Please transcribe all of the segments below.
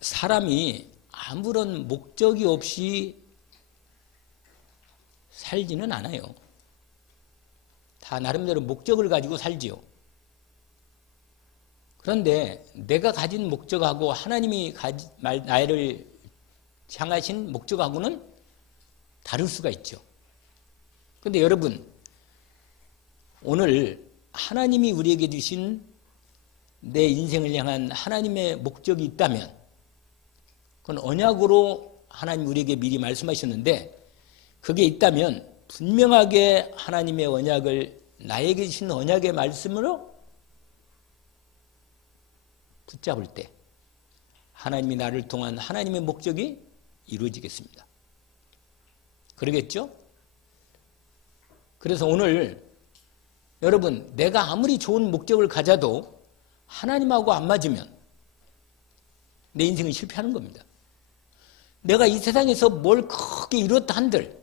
사람이 아무런 목적이 없이 살지는 않아요. 다 나름대로 목적을 가지고 살지요. 그런데 내가 가진 목적하고 하나님이 나를 향하신 목적하고는 다를 수가 있죠. 그런데 여러분, 오늘 하나님이 우리에게 주신 내 인생을 향한 하나님의 목적이 있다면, 그건 언약으로 하나님 우리에게 미리 말씀하셨는데, 그게 있다면 분명하게 하나님의 언약을, 나에게 주신 언약의 말씀으로 붙잡을 때 하나님이 나를 통한 하나님의 목적이 이루어지겠습니다. 그러겠죠? 그래서 오늘 여러분, 내가 아무리 좋은 목적을 가져도 하나님하고 안 맞으면 내 인생은 실패하는 겁니다. 내가 이 세상에서 뭘 크게 이뤘다 한들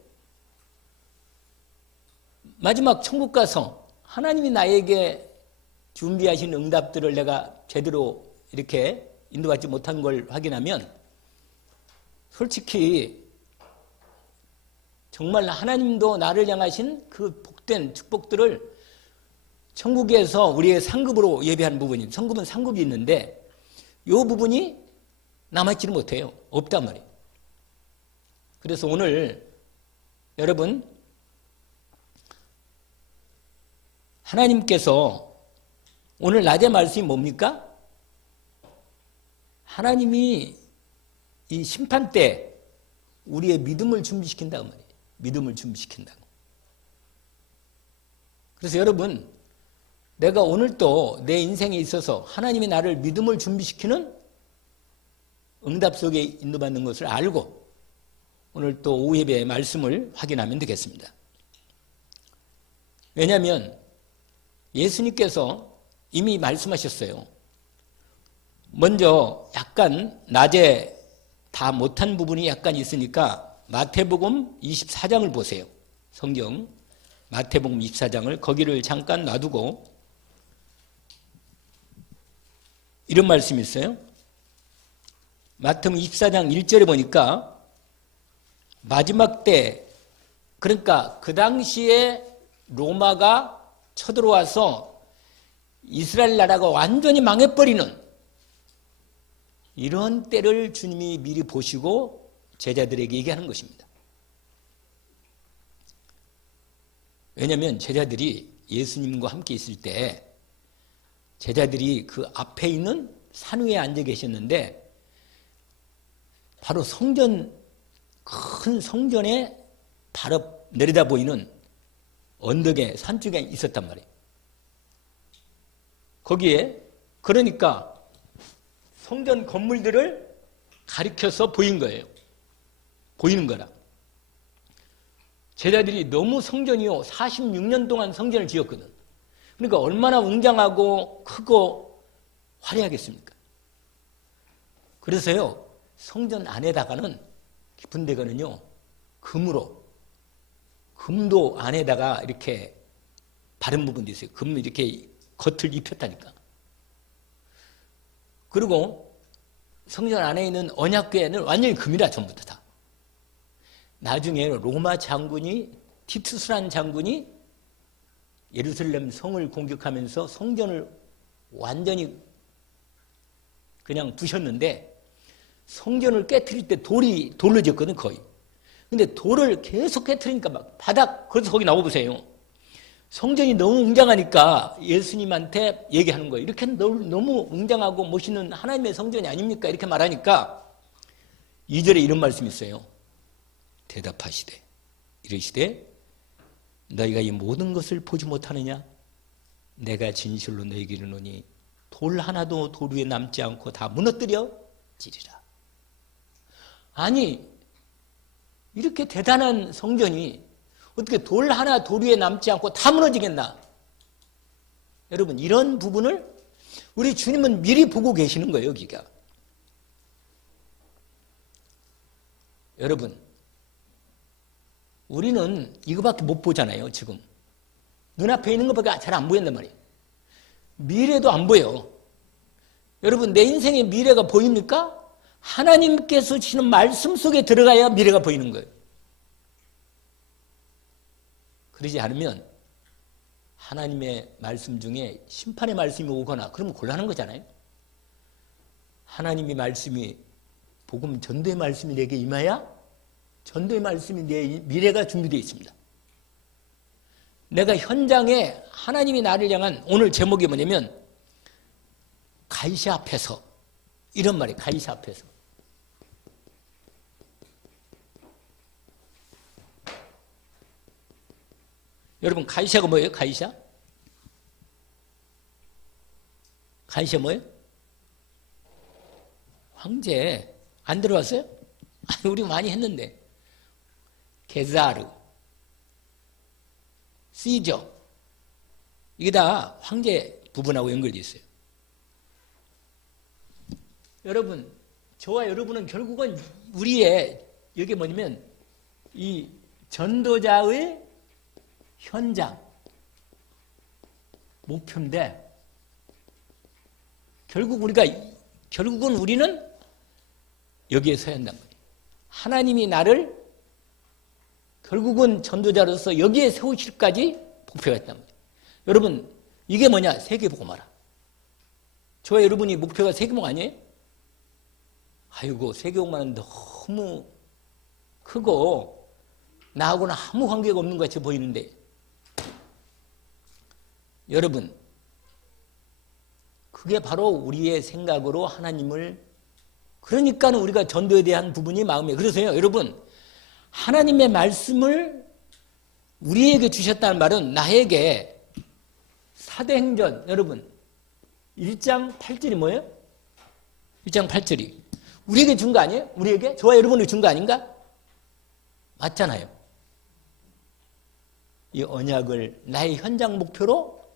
마지막 천국 가서 하나님이 나에게 준비하신 응답들을 내가 제대로 이렇게 인도받지 못한 걸 확인하면 솔직히 정말 하나님도 나를 향하신 그 복된 축복들을 천국에서 우리의 상급으로 예배하는 부분이, 성급은 상급이 있는데 이 부분이 남아있지는 못해요. 없단 말이에요. 그래서 오늘 여러분, 하나님께서 오늘 낮의 말씀이 뭡니까? 하나님이 이 심판 때 우리의 믿음을 준비시킨다고 말이에요. 믿음을 준비시킨다고. 그래서 여러분, 내가 오늘 또 내 인생에 있어서 하나님이 나를 믿음을 준비시키는 응답 속에 인도받는 것을 알고 오늘 또 오후 예배의 말씀을 확인하면 되겠습니다. 왜냐하면 예수님께서 이미 말씀하셨어요. 먼저 약간 낮에 다 못한 부분이 약간 있으니까 마태복음 24장을 보세요. 성경 마태복음 24장을 거기를 잠깐 놔두고 이런 말씀이 있어요. 마태복음 24장 1절에 보니까 마지막 때, 그러니까 그 당시에 로마가 쳐들어와서 이스라엘 나라가 완전히 망해버리는 이런 때를 주님이 미리 보시고 제자들에게 얘기하는 것입니다. 왜냐하면 제자들이 예수님과 함께 있을 때 제자들이 그 앞에 있는 산 위에 앉아 계셨는데 바로 성전, 큰 성전에 바로 내려다 보이는 언덕에 산 쪽에 있었단 말이에요. 거기에 그러니까 성전 건물들을 가리켜서 보인 거예요. 보이는 거라. 제자들이 너무 성전이요. 46년 동안 성전을 지었거든. 그러니까 얼마나 웅장하고 크고 화려하겠습니까? 그래서요. 성전 안에다가는 깊은 데가는요. 금도 안에다가 이렇게 바른 부분도 있어요. 금 이렇게 겉을 입혔다니까. 그리고 성전 안에 있는 언약궤는 완전히 금이라 전부 다. 나중에 로마 장군이 티투스라는 장군이 예루살렘 성을 공격하면서 성전을 완전히 그냥 부셨는데 성전을 깨트릴 때 돌로 지었거든 거의. 근데 돌을 계속 깨트리니까 막 바닥, 그래서 거기 나와보세요. 성전이 너무 웅장하니까 예수님한테 얘기하는 거예요. 이렇게 너무 웅장하고 멋있는 하나님의 성전이 아닙니까? 이렇게 말하니까 2절에 이런 말씀이 있어요. 대답하시되 이르시되 너희가 이 모든 것을 보지 못하느냐? 내가 진실로 너희에게 이르노니 돌 하나도 돌 위에 남지 않고 다 무너뜨려지리라. 아니 이렇게 대단한 성전이 어떻게 돌 하나 돌 위에 남지 않고 다 무너지겠나? 여러분 이런 부분을 우리 주님은 미리 보고 계시는 거예요. 여기가. 여러분 우리는 이거밖에 못 보잖아요. 지금 눈앞에 있는 것밖에 잘 안 보인단 말이에요. 미래도 안 보여. 여러분, 내 인생의 미래가 보입니까? 하나님께서 주시는 말씀 속에 들어가야 미래가 보이는 거예요. 그러지 않으면 하나님의 말씀 중에 심판의 말씀이 오거나 그러면 곤란한 거잖아요. 하나님의 말씀이, 복음 전도의 말씀이 내게 임하야 전도의 말씀이 내 미래가 준비되어 있습니다. 내가 현장에 하나님이 나를 향한, 오늘 제목이 뭐냐면 가이사 앞에서, 이런 말이에요. 가이사 앞에서. 여러분, 가이사가 뭐예요? 가이사? 가이사 뭐예요? 황제. 안 들어왔어요? 우리 많이 했는데. 게사르, 시저, 이게 다 황제 부분하고 연결되어 있어요. 여러분, 저와 여러분은 결국은 우리의, 여기 뭐냐면 이 전도자의 현장, 목표인데, 결국은 우리는 여기에 서야 한단 말이에요. 하나님이 나를 결국은 전도자로서 여기에 세우실까지 목표가 있단 말이에요. 여러분, 이게 뭐냐? 세계복음화라. 저와 여러분이 목표가 세계복음 아니에요? 아이고, 세계복음화는 너무 크고 나하고는 아무 관계가 없는 것 같이 보이는데, 여러분, 그게 바로 우리의 생각으로 하나님을, 그러니까 우리가 전도에 대한 부분이 마음에, 그래서요, 여러분, 하나님의 말씀을 우리에게 주셨다는 말은 나에게 사도행전, 여러분 1장 8절이 뭐예요? 1장 8절이 우리에게 준 거 아니에요? 우리에게? 저와 여러분에게 준 거 아닌가? 맞잖아요. 이 언약을 나의 현장 목표로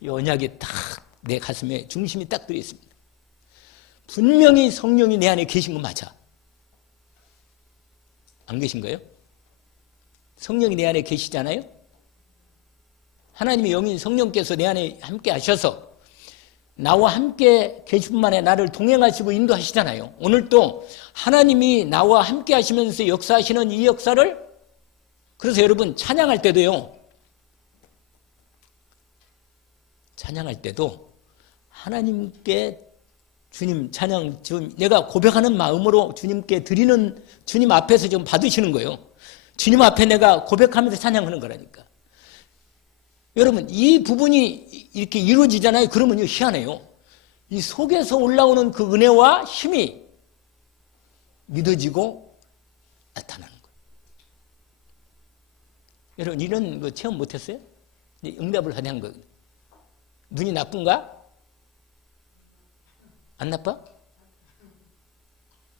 이 언약이 딱 내 가슴에 중심이 딱 들어 있습니다. 분명히 성령이 내 안에 계신 거 맞아. 안 계신 거예요? 성령이 내 안에 계시잖아요? 하나님의 영인 성령께서 내 안에 함께 하셔서 나와 함께 계신 분만에 나를 동행하시고 인도하시잖아요. 오늘도 하나님이 나와 함께 하시면서 역사하시는 이 역사를, 그래서 여러분 찬양할 때도요, 찬양할 때도 하나님께 주님 찬양, 지금 내가 고백하는 마음으로 주님께 드리는, 주님 앞에서 좀 받으시는 거예요. 주님 앞에 내가 고백하면서 찬양하는 거라니까. 여러분, 이 부분이 이렇게 이루어지잖아요. 그러면요, 희한해요. 이 속에서 올라오는 그 은혜와 힘이 믿어지고 나타나는 거예요. 여러분, 이런 거 체험 못했어요? 응답을 하는 거예요. 눈이 나쁜가? 안 나빠?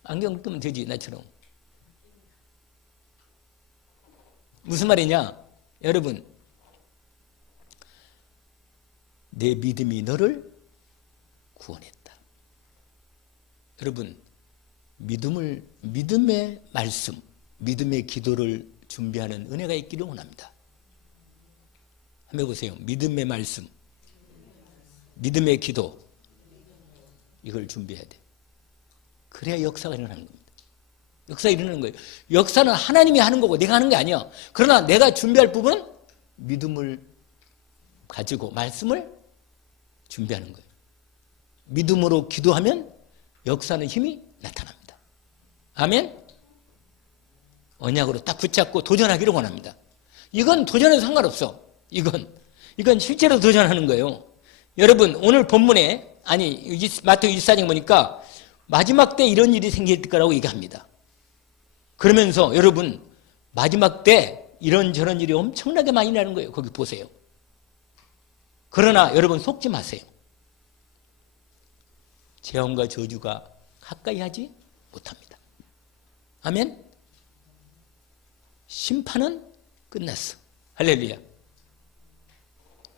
안경 끼면 되지, 나처럼. 무슨 말이냐? 여러분, 내 믿음이 너를 구원했다. 여러분, 믿음의 말씀, 믿음의 기도를 준비하는 은혜가 있기를 원합니다. 한번 해보세요. 믿음의 말씀, 믿음의 기도, 이걸 준비해야 돼. 그래야 역사가 일어나는 겁니다. 역사가 일어나는 거예요. 역사는 하나님이 하는 거고 내가 하는 게 아니야. 그러나 내가 준비할 부분은 믿음을 가지고 말씀을 준비하는 거예요. 믿음으로 기도하면 역사는 힘이 나타납니다. 아멘? 언약으로 딱 붙잡고 도전하기를 원합니다. 이건 도전해도 상관없어. 이건 실제로 도전하는 거예요. 여러분, 오늘 본문에, 아니 마태복음 24장 보니까 마지막 때 이런 일이 생길 거라고 얘기합니다. 그러면서 여러분, 마지막 때 이런저런 일이 엄청나게 많이 나는 거예요. 거기 보세요. 그러나 여러분, 속지 마세요. 재앙과 저주가 가까이 하지 못합니다. 아멘? 심판은 끝났어. 할렐루야.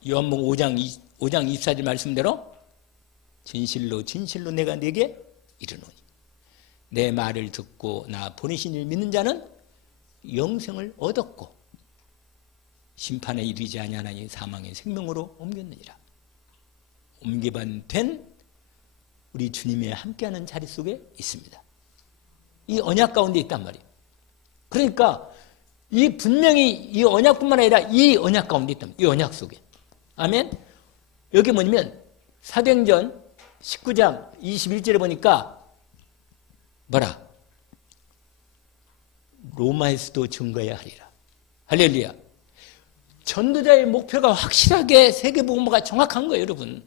요한복음 5장 24절 말씀대로 진실로 진실로 내가 네게 이르노니 내 말을 듣고 나 보내신 이를 믿는 자는 영생을 얻었고 심판에 이르지 아니하나니 사망의 생명으로 옮겼느니라. 옮겨반 된 우리 주님의 함께하는 자리 속에 있습니다. 이 언약 가운데 있단 말이에요. 그러니까 이 분명히 이 언약뿐만 아니라 이 언약 가운데 있단 말이에요. 이 언약 속에. 아멘. 여기 뭐냐면 사도행전 19장 21절에 보니까 뭐라? 로마에서도 증거해야 하리라. 할렐루야. 전도자의 목표가 확실하게 세계복음화가 정확한 거예요, 여러분.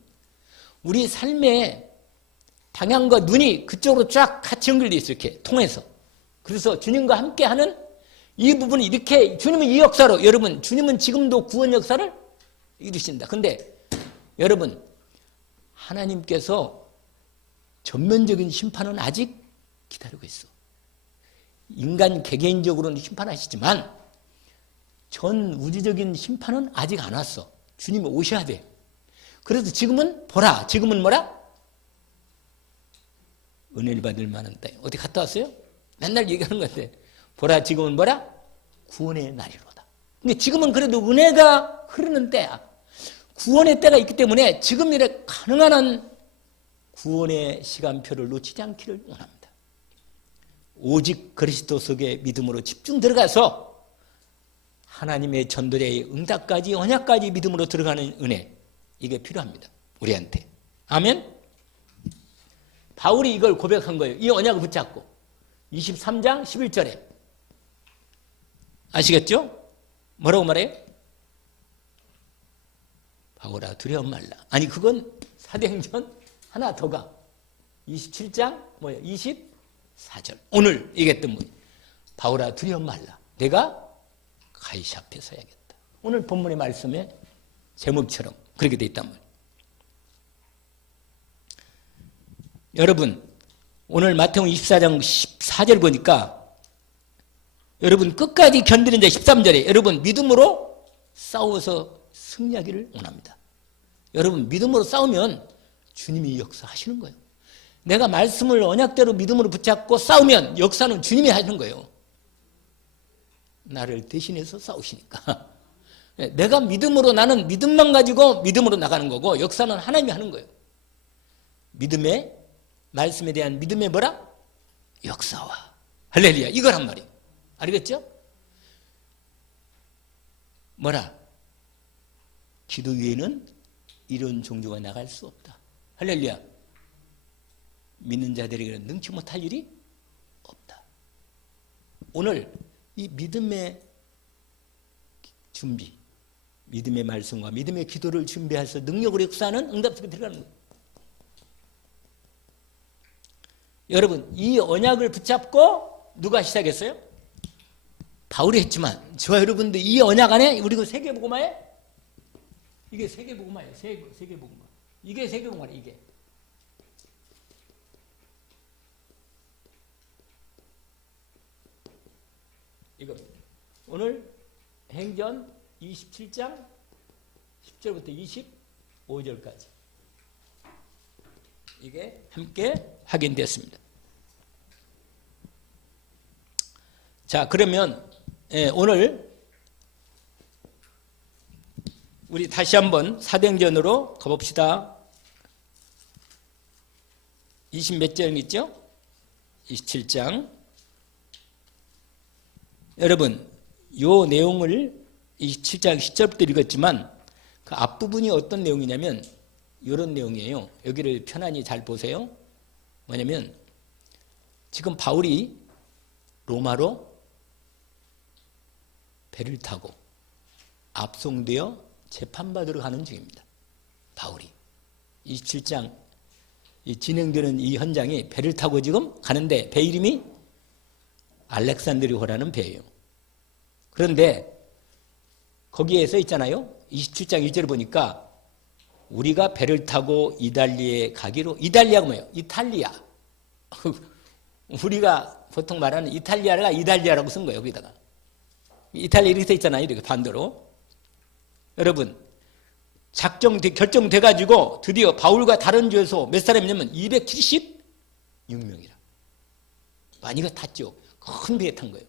우리 삶의 방향과 눈이 그쪽으로 쫙 같이 연결되어 있어요, 이렇게 통해서. 그래서 주님과 함께하는 이 부분이 이렇게, 주님은 이 역사로, 여러분, 주님은 지금도 구원 역사를 이루신다. 근데 여러분, 하나님께서 전면적인 심판은 아직 기다리고 있어. 인간 개개인적으로는 심판하시지만 전 우주적인 심판은 아직 안 왔어. 주님이 오셔야 돼. 그래서 지금은 보라. 지금은 뭐라? 은혜를 받을 만한 때. 어디 갔다 왔어요? 맨날 얘기하는 건데. 보라 지금은 뭐라? 구원의 날이로다. 근데 지금은 그래도 은혜가 흐르는 때야. 구원의 때가 있기 때문에 지금 이래 가능한 한 구원의 시간표를 놓치지 않기를 원합니다. 오직 그리스도 속에 믿음으로 집중 들어가서 하나님의 전도자의 응답까지 언약까지 믿음으로 들어가는 은혜, 이게 필요합니다. 우리한테. 아멘. 바울이 이걸 고백한 거예요. 이 언약을 붙잡고 23장 11절에 아시겠죠? 뭐라고 말해요? 바울아 두려움 말라. 아니 그건 사도행전 하나 더 가. 27장 뭐야? 24절. 오늘 얘기했던 분. 바울아 두려움 말라. 내가 가이사 앞에 서야겠다. 오늘 본문의 말씀에 제목처럼 그렇게 돼 있단 말이에요. 여러분 오늘 마태복음 24장 14절 보니까 여러분 끝까지 견디는 자 13절에 여러분 믿음으로 싸워서 승리하기를 원합니다. 여러분 믿음으로 싸우면 주님이 역사하시는 거예요. 내가 말씀을 언약대로 믿음으로 붙잡고 싸우면 역사는 주님이 하시는 거예요. 나를 대신해서 싸우시니까. 내가 믿음으로 나는 믿음만 가지고 믿음으로 나가는 거고 역사는 하나님이 하는 거예요. 믿음의 말씀에 대한 믿음의 뭐라? 역사와 할렐루야 이거란 말이에요. 알겠죠? 뭐라? 기도 위에는 이런 종교가 나갈 수 없다. 할렐루야. 믿는 자들에게는 능치 못할 일이 없다. 오늘 이 믿음의 준비, 믿음의 말씀과 믿음의 기도를 준비해서 능력으로 역사하는 응답 속에 들어가는 거예요. 여러분 이 언약을 붙잡고 누가 시작했어요? 바울이 했지만 저와 여러분도 이 언약 안에 우리 그 세계복음화에 이게 세계복음화예요. 세계복음화. 이게 세계복음화예요. 이게. 이겁니다. 오늘 행전 27장 10절부터 25절까지 이게 함께 확인되었습니다. 자 그러면 오늘 우리 다시 한번 사도행전으로 가봅시다. 20몇 절 있죠? 27장. 여러분 요 내용을 27장 10절부터 읽었지만 그 앞부분이 어떤 내용이냐면 이런 내용이에요. 여기를 편안히 잘 보세요. 뭐냐면 지금 바울이 로마로 배를 타고 압송되어 재판받으러 가는 중입니다. 바울이 27장 진행되는 이 현장에 배를 타고 지금 가는데 배 이름이 알렉산드리호라는 배예요. 그런데 거기에 써 있잖아요. 27장 1절을 보니까 우리가 배를 타고 이달리아에 가기로. 이달리아가 뭐예요? 이탈리아. 우리가 보통 말하는 이탈리아가 이달리아라고 쓴 거예요. 여기다가 이탈리아 이렇게 써 있잖아요. 이렇게 반대로. 여러분 결정돼 가지고 드디어 바울과 다른 죄수 몇 사람이냐면 276명이라. 많이가 탔죠. 큰 배에 탄 거예요.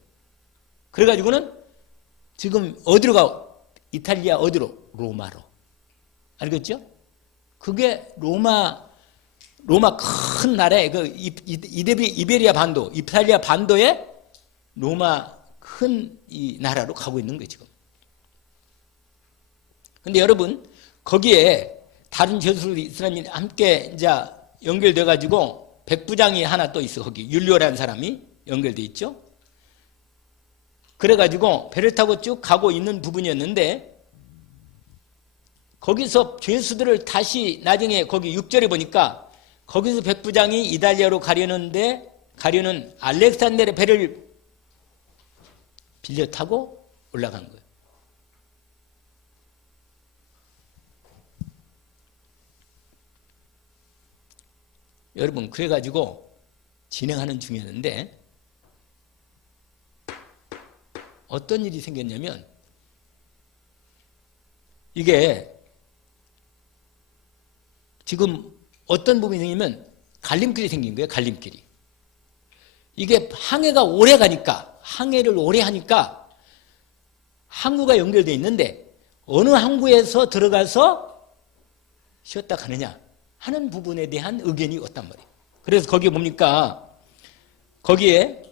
그래가지고는 지금 어디로 가? 이탈리아 어디로? 로마로. 알겠죠? 그게 로마 로마 큰 나라에 그 이베리아 반도, 이탈리아 반도에 로마 큰 이 나라로 가고 있는 거예요, 지금. 근데 여러분, 거기에 다른 저술 이스라엘이 함께 이제 연결돼 가지고 백부장이 하나 또 있어. 거기 율리오라는 사람이 연결돼 있죠. 그래 가지고 배를 타고 쭉 가고 있는 부분이었는데, 거기서 죄수들을 다시 나중에 거기 6절에 보니까 거기서 백부장이 이탈리아로 가려는 알렉산더의 배를 빌려 타고 올라간 거예요. 여러분, 그래가지고 진행하는 중이었는데 어떤 일이 생겼냐면, 이게 지금 어떤 부분이 생기면 갈림길이 생긴 거예요. 갈림길이. 이게 항해가 오래 가니까, 항해를 오래 하니까 항구가 연결되어 있는데 어느 항구에서 들어가서 쉬었다 가느냐 하는 부분에 대한 의견이 없단 말이에요. 그래서 거기에 뭡니까? 거기에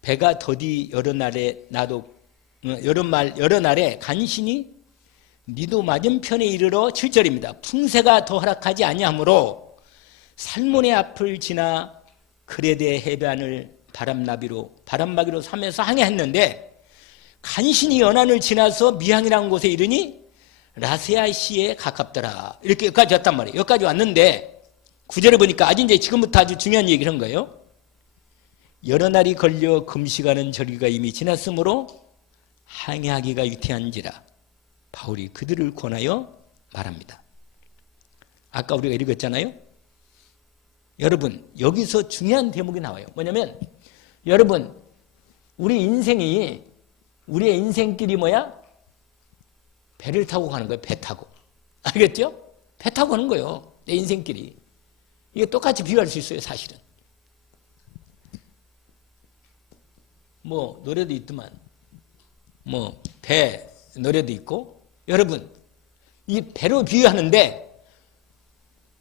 배가 더디 여러 날에 나도 여러 날에 간신히 니도 맞은편에 이르러 7절입니다. 풍세가 더 허락하지 아니하므로 살몬의 앞을 지나 크레데 해변을 바람막이로 삼면서 항해했는데 간신히 연안을 지나서 미항이라는 곳에 이르니 라세아시에 가깝더라. 이렇게 여기까지 왔단 말이에요. 여기까지 왔는데 9절에 보니까 아주 이제 지금부터 아주 중요한 얘기를 한 거예요. 여러 날이 걸려 금시가는 절기가 이미 지났으므로 항해하기가 유태한지라 바울이 그들을 권하여 말합니다. 아까 우리가 읽었잖아요. 여러분, 여기서 중요한 대목이 나와요. 뭐냐면, 여러분, 우리의 인생길이 뭐야? 배를 타고 가는 거예요. 배 타고. 알겠죠? 배 타고 가는 거예요. 내 인생길이. 이게 똑같이 비유할 수 있어요, 사실은. 뭐 노래도 있더만, 뭐 배 노래도 있고. 여러분, 이 배로 비유하는데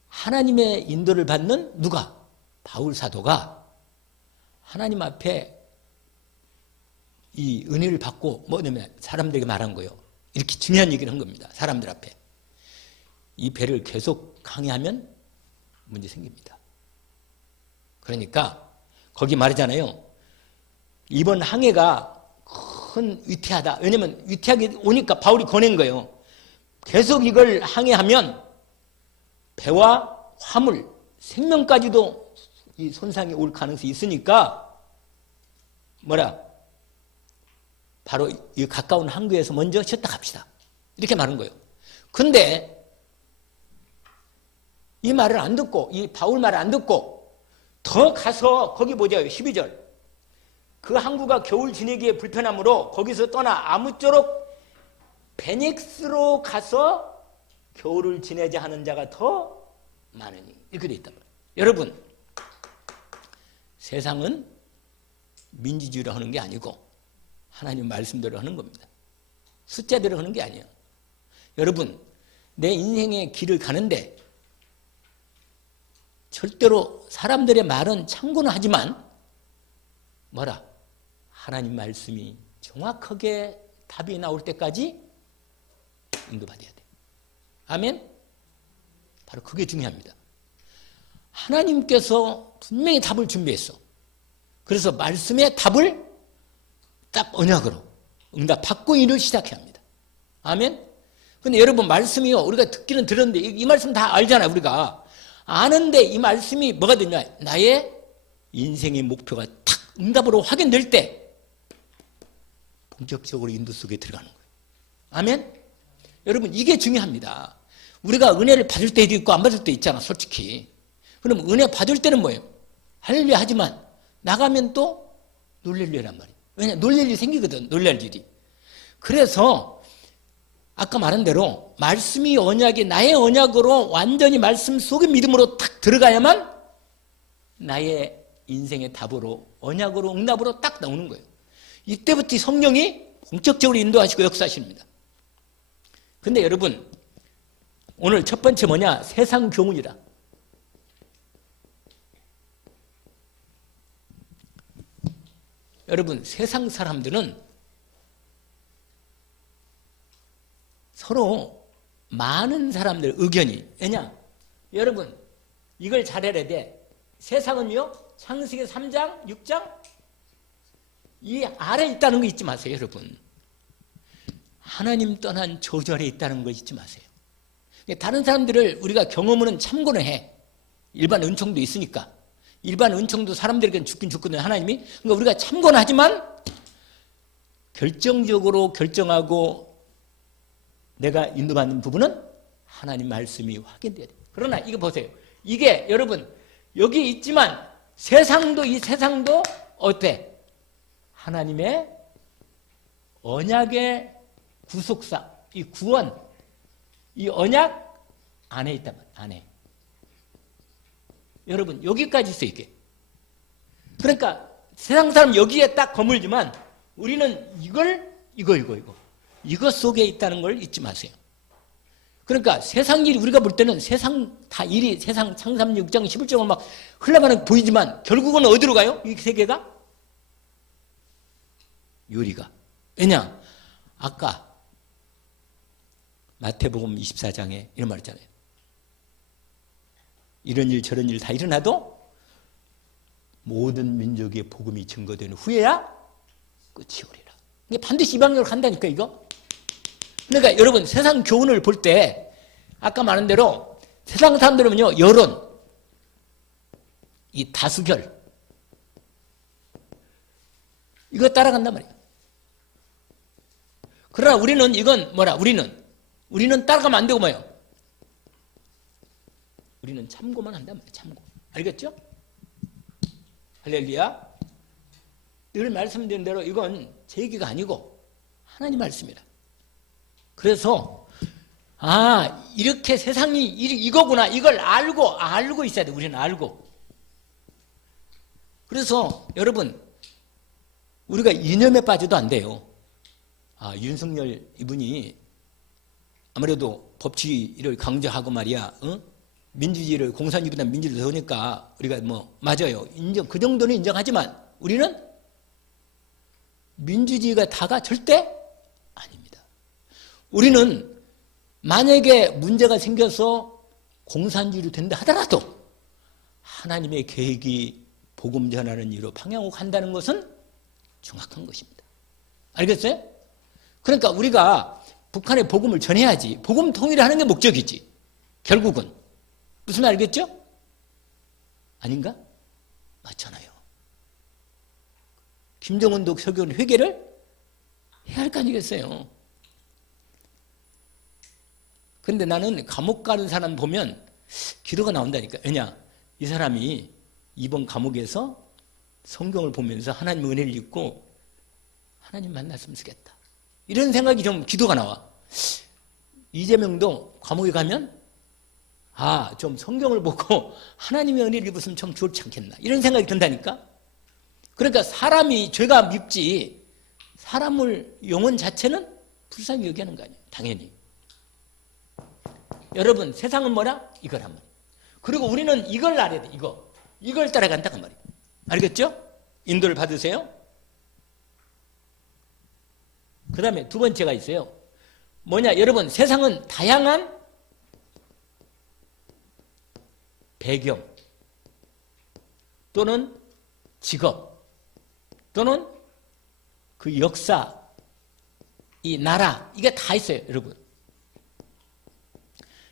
하나님의 인도를 받는 누가? 바울 사도가 하나님 앞에 이 은혜를 받고 뭐냐면 사람들에게 말한 거예요. 이렇게 중요한 얘기를 한 겁니다. 사람들 앞에. 이 배를 계속 항해하면 문제 생깁니다. 그러니까 거기 말하잖아요. 이번 항해가 큰 위태하다. 왜냐면 위태하게 오니까 바울이 권한 거예요. 계속 이걸 항해하면 배와 화물, 생명까지도 이 손상이 올 가능성이 있으니까 바로 이 가까운 항구에서 먼저 쉬었다 갑시다. 이렇게 말한 거예요. 근데 이 말을 안 듣고, 이 바울 말을 안 듣고 더 가서 거기 보죠. 12절. 그 항구가 겨울 지내기에 불편하므로 거기서 떠나 아무쪼록 베닉스로 가서 겨울을 지내자 하는 자가 더 많으니. 이렇게 돼 있단 말이에요. 여러분, 세상은 민주주의로 하는 게 아니고 하나님 말씀대로 하는 겁니다. 숫자대로 하는 게 아니에요. 여러분, 내 인생의 길을 가는데 절대로 사람들의 말은 참고는 하지만 하나님 말씀이 정확하게 답이 나올 때까지 인도받아야 돼. 아멘? 바로 그게 중요합니다. 하나님께서 분명히 답을 준비했어. 그래서 말씀의 답을 딱 언약으로 응답받고 일을 시작해야 합니다. 아멘? 근데 여러분, 말씀이요, 우리가 듣기는 들었는데 이 말씀 다 알잖아요. 우리가 아는데 이 말씀이 뭐가 되냐, 나의 인생의 목표가 탁 응답으로 확인될 때 본격적으로 인도 속에 들어가는 거예요. 아멘? 여러분, 이게 중요합니다. 우리가 은혜를 받을 때도 있고 안 받을 때 있잖아, 솔직히. 그럼 은혜 받을 때는 뭐예요? 할렐루야 하지만 나가면 또 놀랄 일이란 말이에요. 왜냐? 놀랄 일이 생기거든, 놀랄 일이. 그래서 아까 말한 대로 말씀이 언약이 나의 언약으로 완전히 말씀 속의 믿음으로 딱 들어가야만 나의 인생의 답으로, 언약으로, 응답으로 딱 나오는 거예요. 이때부터 성령이 본격적으로 인도하시고 역사하십니다. 근데 여러분, 오늘 첫 번째 뭐냐? 세상 교훈이다. 여러분, 세상 사람들은 서로 많은 사람들 의견이, 왜냐? 여러분, 이걸 잘 알아야 돼. 세상은요, 창세기 3장, 6장, 이 아래 있다는 거 잊지 마세요, 여러분. 하나님 떠난 저절에 있다는 거 잊지 마세요. 다른 사람들을 우리가 경험은 참고는 해. 일반 은총도 있으니까. 일반 은총도 사람들에게는 죽긴 죽거든요, 하나님이. 그러니까 우리가 참고는 하지만 결정적으로 결정하고 내가 인도받는 부분은 하나님 말씀이 확인돼야 돼요. 그러나 이거 보세요. 이게 여러분 여기 있지만 세상도 이 세상도 어때? 하나님의 언약의 구속사, 이 구원, 이 언약 안에 있단 말이에요. 안에. 여러분 여기까지 있어 이게. 그러니까 세상 사람 여기에 딱 거물지만 우리는 이거 속에 있다는 걸 잊지 마세요. 그러니까 세상 일이 우리가 볼 때는 세상 다 일이 세상 창세기 6장 11장을 막 흘러가는 보이지만 결국은 어디로 가요? 이 세계가? 요리가. 왜냐? 아까 마태복음 24장에 이런 말 있잖아요. 이런 일 저런 일 다 일어나도 모든 민족의 복음이 증거되는 후에야 끝이 오리라. 이게 반드시 이 방향으로 간다니까 이거. 그러니까 여러분 세상 교훈을 볼 때 아까 말한 대로 세상 사람들은요 여론, 이 다수결 이거 따라간단 말이에요. 그러나 우리는 이건 뭐라? 우리는 따라가면 안 되고 뭐예요? 우리는 참고만 한단 말이에요. 참고. 알겠죠? 할렐루야. 늘 말씀드린 대로 이건 제 얘기가 아니고 하나님 말씀이라. 그래서 이렇게 세상이 이거구나. 이걸 알고 있어야 돼. 우리는 알고. 그래서 여러분 우리가 이념에 빠져도 안 돼요. 윤석열 이분이 아무래도 법치를 강조하고 말이야. 민주주의를 공산주의보다 민주주의를 더 하니까 우리가 맞아요. 그 정도는 인정하지만 우리는 민주주의가 다가 절대 아닙니다. 우리는 만약에 문제가 생겨서 공산주의로 된다 하더라도 하나님의 계획이 복음 전하는 일로 방향으로 간다는 것은 정확한 것입니다. 알겠어요? 그러니까 우리가 북한에 복음을 전해야지. 복음 통일을 하는 게 목적이지. 결국은. 무슨 말 알겠죠? 아닌가? 맞잖아요. 김정은도 석유는 회개를 해야 할 거 아니겠어요? 근데 나는 감옥 가는 사람 보면 기도가 나온다니까. 왜냐? 이 사람이 이번 감옥에서 성경을 보면서 하나님의 은혜를 입고 하나님 만났으면 좋겠다. 이런 생각이 좀 기도가 나와. 이재명도 감옥에 가면 좀 성경을 보고 하나님의 은혜를 입었으면 좀 좋지 않겠나. 이런 생각이 든다니까. 그러니까 사람이 죄가 밉지 사람을 영혼 자체는 불쌍히 여기는 거 아니에요. 당연히. 여러분 세상은 뭐라? 이걸 한 말이에요. 그리고 우리는 이걸 알아야 돼. 이걸 따라간다 그 말이에요. 알겠죠? 인도를 받으세요. 그 다음에 두 번째가 있어요. 뭐냐? 여러분 세상은 다양한 배경 또는 직업 또는 그 역사, 이 나라 이게 다 있어요.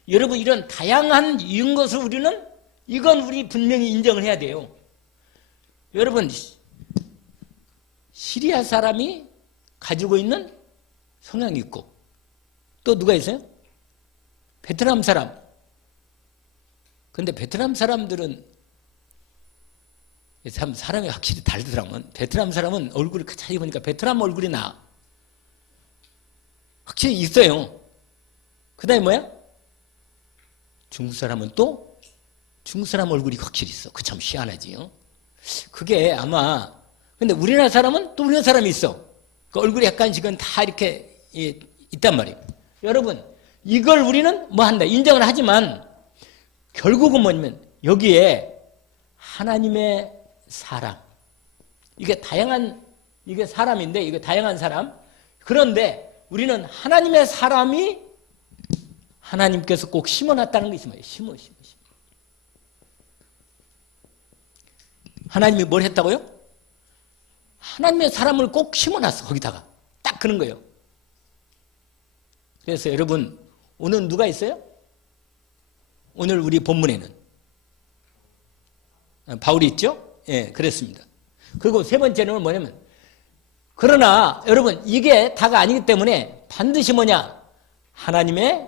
여러분 이런 다양한 이런 것을 우리는 이건 우리 분명히 인정을 해야 돼요. 여러분 시리아 사람이 가지고 있는 성향이 있고 또 누가 있어요? 베트남 사람. 근데 베트남 사람들은 참 사람이 확실히 다르더라고요. 베트남 사람은 얼굴이 자세히 보니까 베트남 얼굴이 나. 확실히 있어요. 그 다음에 뭐야? 중국 사람은 또 중국 사람 얼굴이 확실히 있어. 그 참 희한하지요. 그게 아마 근데 우리나라 사람은 또 우리나라 사람이 있어. 그 얼굴이 약간씩은 다 이렇게 있단 말이에요. 여러분 이걸 우리는 뭐 한다. 인정을 하지만 결국은 뭐냐면 여기에 하나님의 사람. 이게 다양한, 이게 사람인데, 이게 다양한 사람. 그런데 우리는 하나님의 사람이 하나님께서 꼭 심어놨다는 게 있습니다. 심어. 하나님이 뭘 했다고요? 하나님의 사람을 꼭 심어놨어. 거기다가. 딱 그런 거예요. 그래서 여러분, 오늘 누가 있어요? 오늘 우리 본문에는 바울이 있죠? 예, 그랬습니다. 그리고 세 번째는 뭐냐면, 그러나 여러분, 이게 다가 아니기 때문에 반드시 뭐냐? 하나님의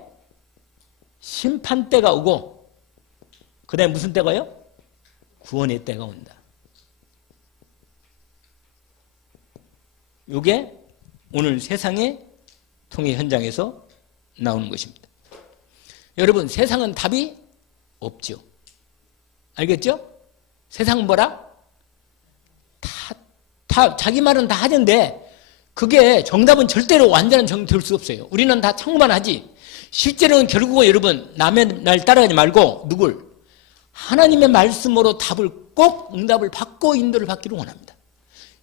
심판 때가 오고, 그 다음에 무슨 때가 와요? 구원의 때가 온다. 이게 오늘 세상의 통일 현장에서 나오는 것입니다. 여러분, 세상은 답이 없죠. 알겠죠? 세상은 뭐라? 자기 말은 다 하는데 그게 정답은 절대로 완전한 정답이 될 수 없어요. 우리는 다 참고만 하지. 실제로는 결국은 여러분, 남의 날 따라가지 말고 누굴? 하나님의 말씀으로 답을 꼭 응답을 받고 인도를 받기를 원합니다.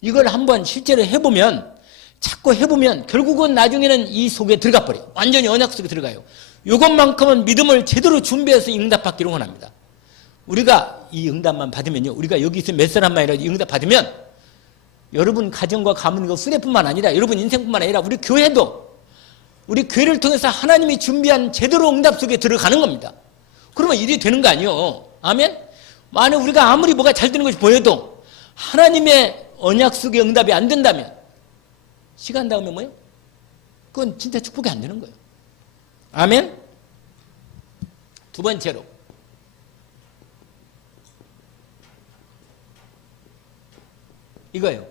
이걸 한번 실제로 해보면, 자꾸 해보면 결국은 나중에는 이 속에 들어가 버려요. 완전히 언약 속에 들어가요. 이것만큼은 믿음을 제대로 준비해서 응답 받기를 원합니다. 우리가 이 응답만 받으면요, 우리가 여기서 몇 사람만이라도 이 응답 받으면 여러분 가정과 가문, 수레뿐만 아니라 여러분 인생뿐만 아니라 우리 교회도, 우리 교회를 통해서 하나님이 준비한 제대로 응답 속에 들어가는 겁니다. 그러면 일이 되는 거 아니에요. 아멘? 만약 우리가 아무리 뭐가 잘 되는 것이 보여도 하나님의 언약 속의 응답이 안 된다면 시간 다음에 뭐예요? 그건 진짜 축복이 안 되는 거예요. 아멘? 두 번째로, 이거예요.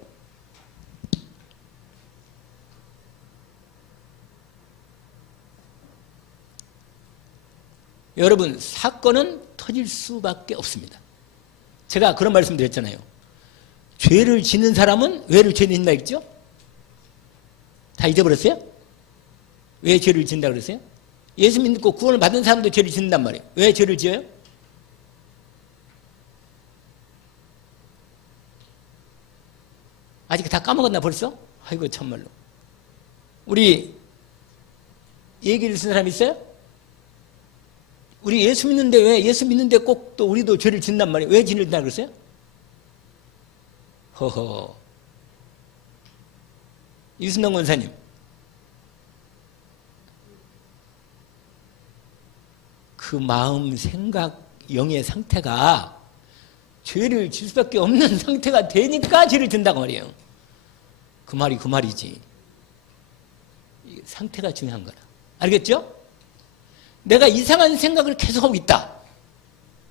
여러분, 사건은 터질 수밖에 없습니다. 제가 그런 말씀 드렸잖아요. 죄를 짓는 사람은 왜를 죄를 짓는다 했죠? 다 잊어버렸어요? 왜 죄를 짓는다 그랬어요? 예수 믿고 구원을 받은 사람도 죄를 짓는단 말이에요. 왜 죄를 지어요? 아직 다 까먹었나 벌써? 아이고 참말로. 우리 얘기를 쓴 사람 있어요? 우리 예수 믿는데 왜 예수 믿는데 꼭 또 우리도 죄를 짓는단 말이에요. 왜 짓는다 그랬어요? 허허. 이순동 권사님, 그 마음, 생각, 영의 상태가 죄를 질 수밖에 없는 상태가 되니까 죄를 짓는다고 말이에요. 그 말이 그 말이지. 상태가 중요한 거라. 알겠죠? 내가 이상한 생각을 계속하고 있다.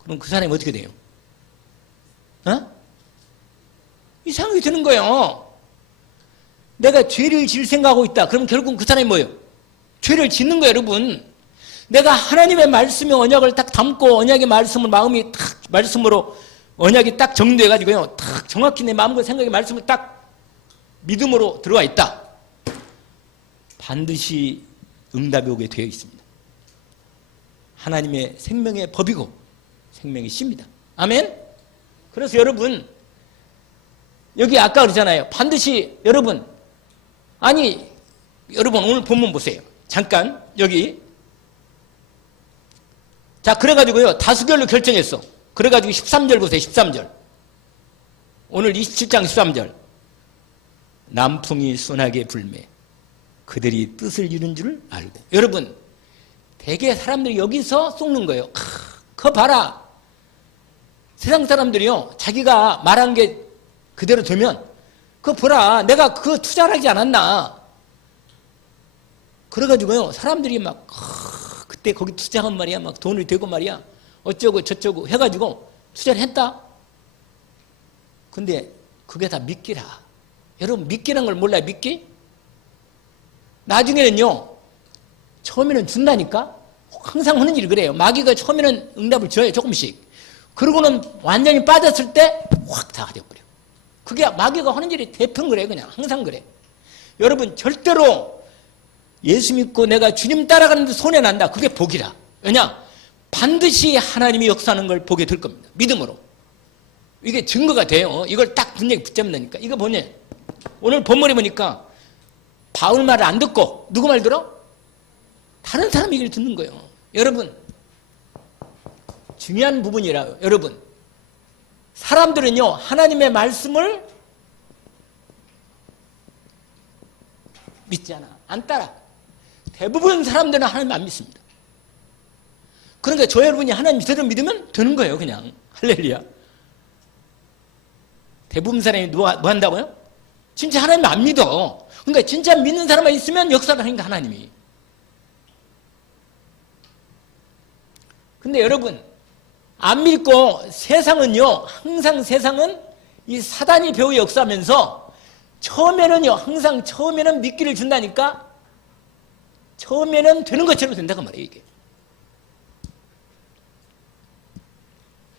그럼 그 사람이 어떻게 돼요? 이상하게 되는 거예요. 내가 죄를 질 생각하고 있다. 그럼 결국은 그 사람이 뭐예요? 죄를 짓는 거예요, 여러분. 내가 하나님의 말씀의 언약을 딱 담고 언약의 말씀을 마음이 딱 말씀으로 언약이 딱 정리돼가지고요. 딱 정확히 내 마음과 생각의 말씀을 딱 믿음으로 들어와 있다. 반드시 응답이 오게 되어 있습니다. 하나님의 생명의 법이고 생명의 씨입니다. 아멘? 그래서 여러분, 여기 아까 그러잖아요. 반드시 여러분, 아니 여러분 오늘 본문 보세요. 잠깐 여기. 자, 그래가지고요 다수결로 결정했어. 그래가지고 13절 보세요. 13절. 오늘 27장 13절. 남풍이 순하게 불매 그들이 뜻을 이룬 줄 알고. 여러분, 대개 사람들이 여기서 속는 거예요. 그거 봐라. 세상 사람들이요, 자기가 말한 게 그대로 되면 그거 보라. 내가 그거 투자를 하지 않았나. 그래가지고요 사람들이 막 그때 거기 투자한 말이야. 막 돈이 되고 말이야. 어쩌고 저쩌고 해가지고 투자를 했다. 근데 그게 다 미끼라. 여러분, 미끼라는 걸 몰라요? 미끼? 나중에는요, 처음에는 준다니까? 항상 하는 일이 그래요. 마귀가 처음에는 응답을 줘요, 조금씩. 그러고는 완전히 빠졌을 때 확 다 가져버려. 그게 마귀가 하는 일이 대편 그래요, 그냥. 항상 그래. 여러분, 절대로 예수 믿고 내가 주님 따라가는데 손해난다. 그게 복이라. 왜냐? 반드시 하나님이 역사하는 걸 보게 될 겁니다. 믿음으로. 이게 증거가 돼요. 이걸 딱 분명히 붙잡는다니까. 이거 보냐? 오늘 본문에 보니까 바울 말을 안 듣고 누구 말 들어? 다른 사람 얘기를 듣는 거예요. 여러분, 중요한 부분이라요. 여러분, 사람들은요, 하나님의 말씀을 믿지 않아. 안 따라. 대부분 사람들은 하나님 안 믿습니다. 그러니까 저 여러분이 하나님 제대로 믿으면 되는 거예요, 그냥. 할렐루야. 대부분 사람이 뭐 한다고요? 진짜 하나님 안 믿어. 그러니까 진짜 믿는 사람만 있으면 역사를 하니까 하나님이. 근데 여러분, 안 믿고 세상은요, 항상 세상은 이 사단이 배우 역사하면서 처음에는요, 항상 처음에는 믿기를 준다니까 처음에는 되는 것처럼 된다고 말이에요, 이게.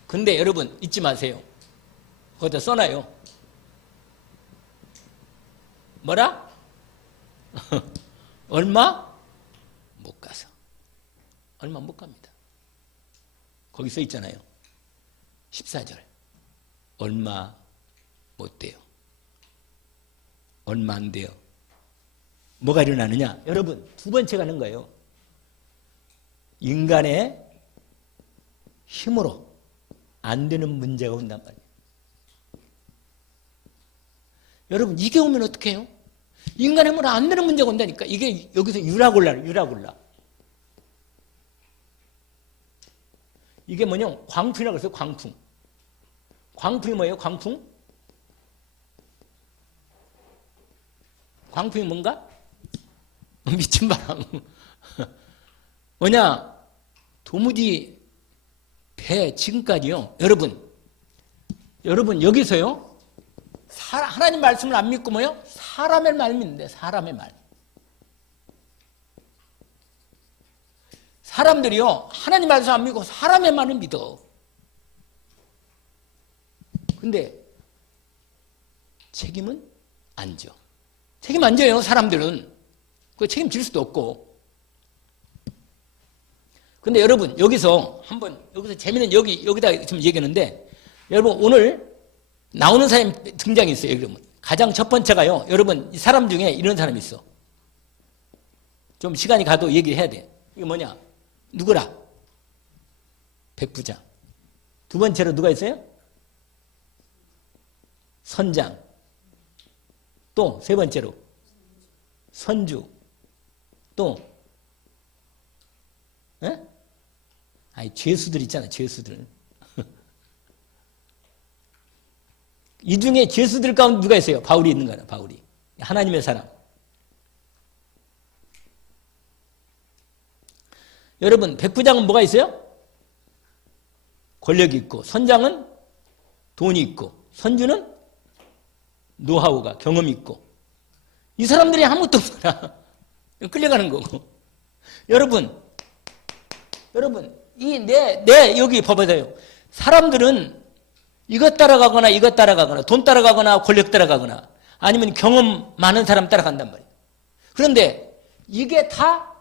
근데 여러분, 잊지 마세요. 거기다 써놔요. 뭐라? 얼마? 못 가서. 얼마 못 갑니다. 거기 써 있잖아요. 14절. 얼마 못 돼요. 얼마 안 돼요. 뭐가 일어나느냐? 여러분, 두 번째 가는 거예요. 인간의 힘으로 안 되는 문제가 온단 말이에요. 여러분, 이게 오면 어떻게 해요? 인간의 힘으로 안 되는 문제가 온다니까. 이게 여기서 유라골라. 이게 뭐냐? 광풍이라고 해서 광풍. 광풍이 뭐예요? 광풍? 광풍이 뭔가? 미친 바람. 뭐냐? 도무지 배 지금까지요. 여러분 여기서요. 하나님 말씀을 안 믿고 뭐요? 사람의 말 믿는데, 사람의 말. 사람들이요, 하나님 말씀 안 믿고 사람의 말을 믿어. 근데 책임은 안 져. 책임 안 져요, 사람들은. 그 책임질 수도 없고. 근데 여러분, 여기서 재미는 여기다 지금 얘기하는데, 여러분, 오늘 나오는 사람이 등장이 있어요, 여러분. 가장 첫 번째가요, 여러분, 이 사람 중에 이런 사람이 있어. 좀 시간이 가도 얘기를 해야 돼. 이게 뭐냐? 누구라? 백부장. 두 번째로 누가 있어요? 선장. 또 세 번째로 선주. 또 아니, 죄수들 있잖아, 죄수들. 이 중에 죄수들 가운데 누가 있어요? 바울이 있는 거야, 바울이. 하나님의 사람. 여러분, 백부장은 뭐가 있어요? 권력이 있고, 선장은 돈이 있고, 선주는 노하우가, 경험이 있고. 이 사람들이 아무것도 없구나. 끌려가는 거고. 여러분, 여기 봐봐요. 사람들은 이것 따라가거나, 돈 따라가거나, 권력 따라가거나, 아니면 경험 많은 사람 따라간단 말이에요. 그런데 이게 다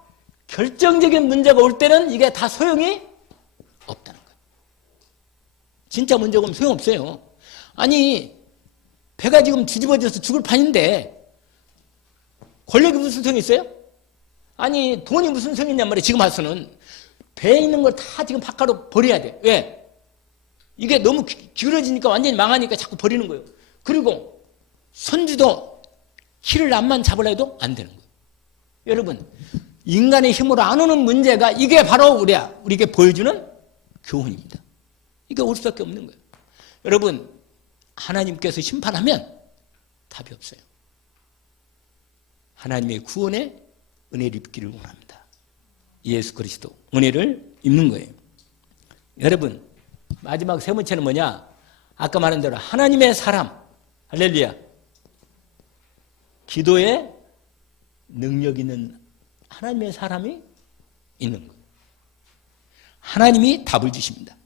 결정적인 문제가 올 때는 이게 다 소용이 없다는 거예요. 진짜 문제가 오면 소용없어요. 아니, 배가 지금 뒤집어져서 죽을 판인데 권력이 무슨 소용이 있어요? 아니, 돈이 무슨 소용이 있냔 말이에요. 지금 와서는. 배에 있는 걸 다 지금 바깥으로 버려야 돼. 왜? 이게 너무 기울어지니까 완전히 망하니까 자꾸 버리는 거예요. 그리고 선주도 키를 남만 잡으려 해도 안 되는 거예요. 여러분, 인간의 힘으로 안 오는 문제가 이게 바로 우리에게 보여주는 교훈입니다. 이게 올 수밖에 없는 거예요. 여러분, 하나님께서 심판하면 답이 없어요. 하나님의 구원의 은혜를 입기를 원합니다. 예수 그리스도 은혜를 입는 거예요. 여러분, 마지막 세 번째는 뭐냐? 아까 말한 대로 하나님의 사람, 할렐루야. 기도에 능력 있는 하나님의 사람이 있는 거예요. 하나님이 답을 주십니다.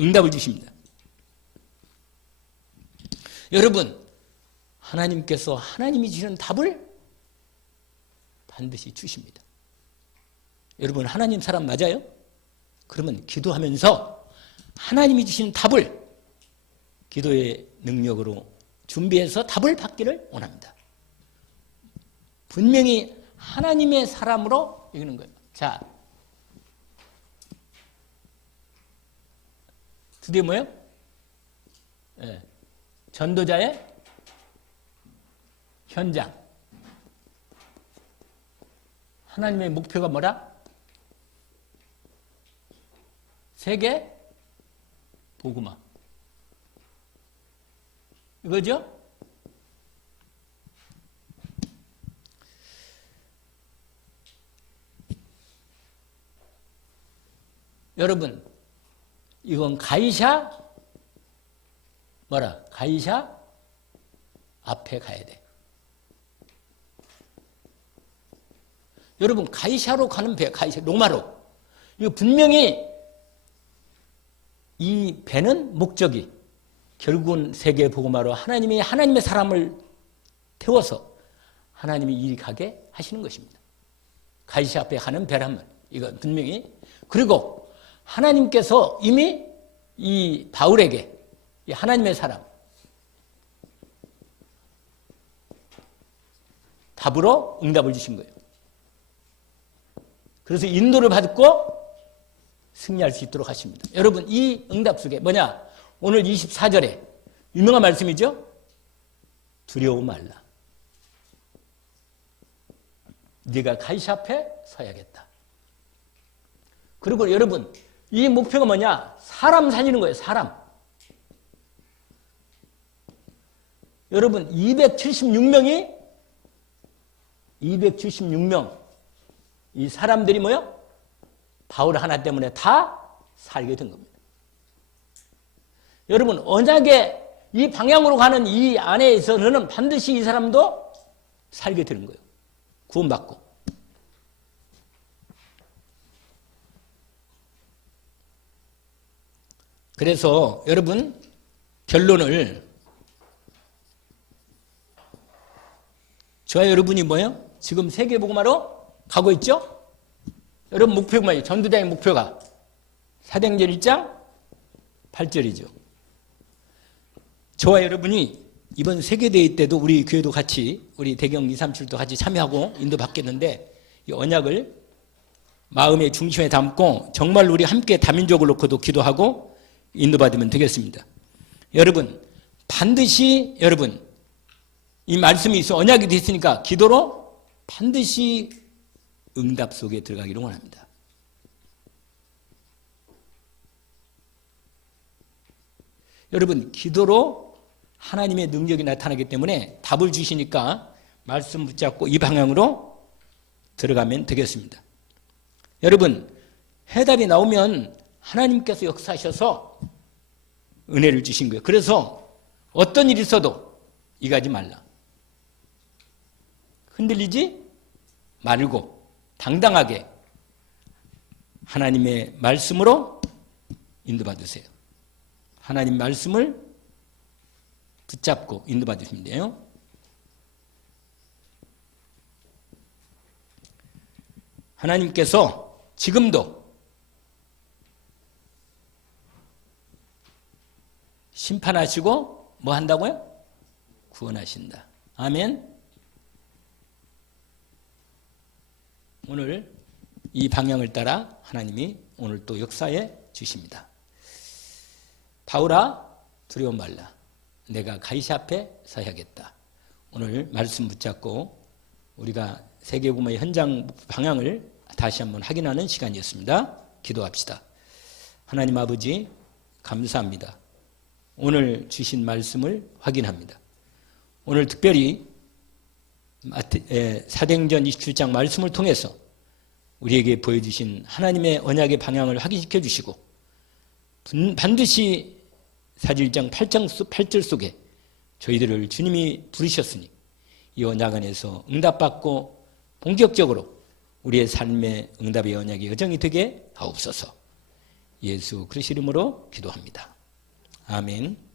응답을 주십니다. 여러분, 하나님께서 하나님이 주시는 답을 반드시 주십니다. 여러분 하나님 사람 맞아요? 그러면 기도하면서 하나님이 주신 답을 기도의 능력으로 준비해서 답을 받기를 원합니다. 분명히 하나님의 사람으로 이기는 거예요. 자, 드디어 뭐예요? 네. 전도자의 현장. 하나님의 목표가 뭐라? 세계 복음화. 이거죠? 여러분, 이건 가이샤 뭐라? 가이샤 앞에 가야 돼. 여러분, 가이샤로 가는 배, 가이샤, 로마로. 이거 분명히 이 배는 목적이 결국은 세계 복음화로 하나님이 하나님의 사람을 태워서 하나님이 일 가게 하시는 것입니다. 가이샤 앞에 가는 배라면 이거 분명히. 그리고 하나님께서 이미 이 바울에게 이 하나님의 사람 답으로 응답을 주신 거예요. 그래서 인도를 받고 승리할 수 있도록 하십니다. 여러분 이 응답 속에 뭐냐? 오늘 24절에 유명한 말씀이죠. 두려워 말라. 네가 가이사 앞에 서야겠다. 그리고 여러분 이 목표가 뭐냐? 사람 살리는 거예요. 사람. 여러분 276명 이 사람들이 뭐요? 바울 하나 때문에 다 살게 된 겁니다. 여러분 언약의 이 방향으로 가는 이 안에 있어서는 반드시 이 사람도 살게 되는 거예요. 구원받고. 그래서 여러분 결론을 저와 여러분이 뭐예요? 지금 세계복음화로 가고 있죠? 여러분 목표가 뭐예요? 전도자의 목표가 사도행전 1장 8절이죠. 저와 여러분이 이번 세계대회 때도 우리 교회도 같이 우리 대경 237도 같이 참여하고 인도받겠는데 이 언약을 마음의 중심에 담고 정말 우리 함께 다민족을 놓고도 기도하고 인도받으면 되겠습니다. 여러분 반드시 여러분 이 말씀이 있어 언약이 됐으니까 기도로 반드시 응답 속에 들어가기를 원합니다. 여러분 기도로 하나님의 능력이 나타나기 때문에 답을 주시니까 말씀 붙잡고 이 방향으로 들어가면 되겠습니다. 여러분 해답이 나오면 하나님께서 역사하셔서 은혜를 주신 거예요. 그래서 어떤 일이 있어도 이가지 말라. 흔들리지 말고 당당하게 하나님의 말씀으로 인도받으세요. 하나님 말씀을 붙잡고 인도받으시면 돼요. 하나님께서 지금도 심판하시고 뭐 한다고요? 구원하신다. 아멘. 오늘 이 방향을 따라 하나님이 오늘 또 역사해 주십니다. 바울아 두려워 말라. 내가 가이사 앞에 서야겠다. 오늘 말씀 붙잡고 우리가 세계복음의 현장 방향을 다시 한번 확인하는 시간이었습니다. 기도합시다. 하나님 아버지 감사합니다. 오늘 주신 말씀을 확인합니다. 오늘 특별히 사도행전 27장 말씀을 통해서 우리에게 보여주신 하나님의 언약의 방향을 확인시켜 주시고 반드시 사도행전 8절 속에 저희들을 주님이 부르셨으니 이 언약 안에서 응답받고 본격적으로 우리의 삶의 응답의 언약이 여정이 되게 하옵소서. 예수 그리스도 이름으로 기도합니다. 아멘.